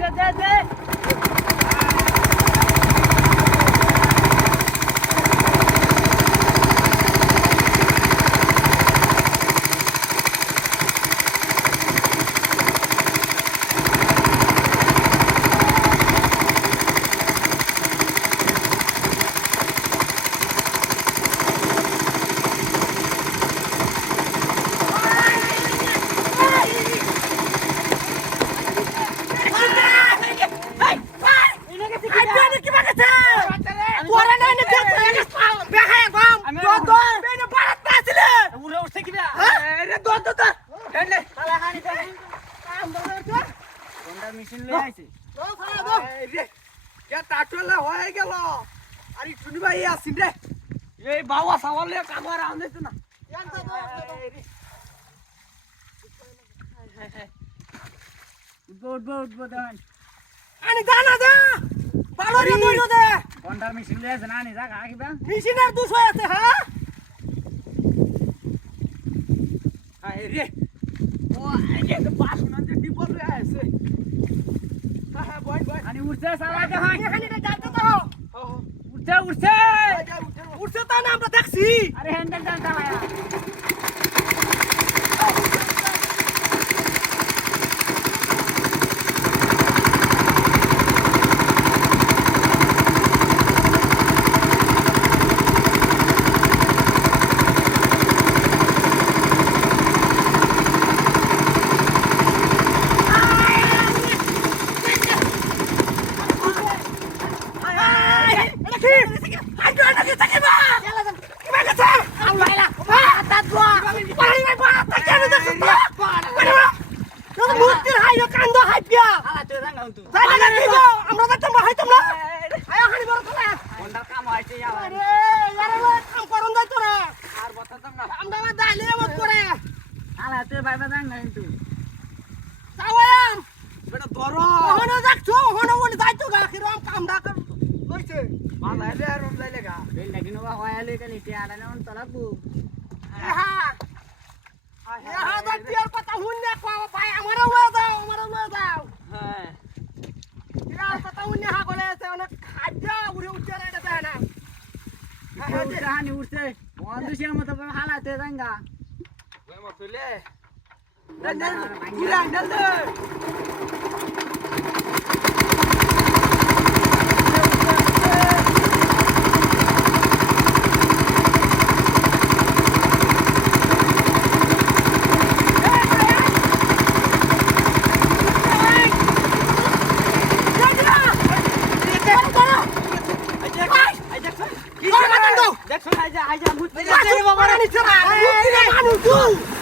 দে machine লই আইছে টাটলা হয়ে গেল আর টুনি ভাই আসিন রে এই বাবা সওয়ালে কামার আনছ না উঠবো দেন আনি দানা দে বালো রে বইলো দে ঘন্টার মেশিন লই আইছে না নি যা খাইবা মেশিনের দুষ হয়ে আছে হ্যাঁ আই রে ও এই যে পাশ না যে বিপদ হয়ে আছে হ্যাঁ বয় আনি উঠছে সালাতে হয় এখানে যাইতে তো উঠছে উঠছে তা না আমরা দেখছি আরে হ্যান্ডেল টান চালায়া উঠছে বন্ধুশের মতো হালাতে জাঙ্গা দেখছো আইজা মুতি রে বাবা রে নিচে মানুষ